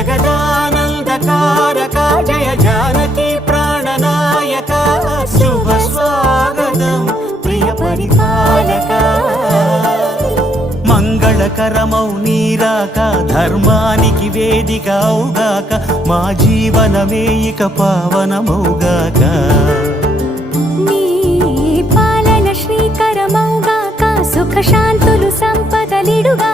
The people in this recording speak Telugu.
జగదానందకారక జయ జానకి ప్రాణనాయక శుభ స్వాగతం ప్రియ పరిపాలక మంగళకరమౌ నీరాక ధర్మానికి వేదిక అవుగాక మా జీవనమే ఇక పావనమౌగాక నీ పాలన శ్రీకరమౌగాక సుఖ శాంతులు సంపదలిడుగా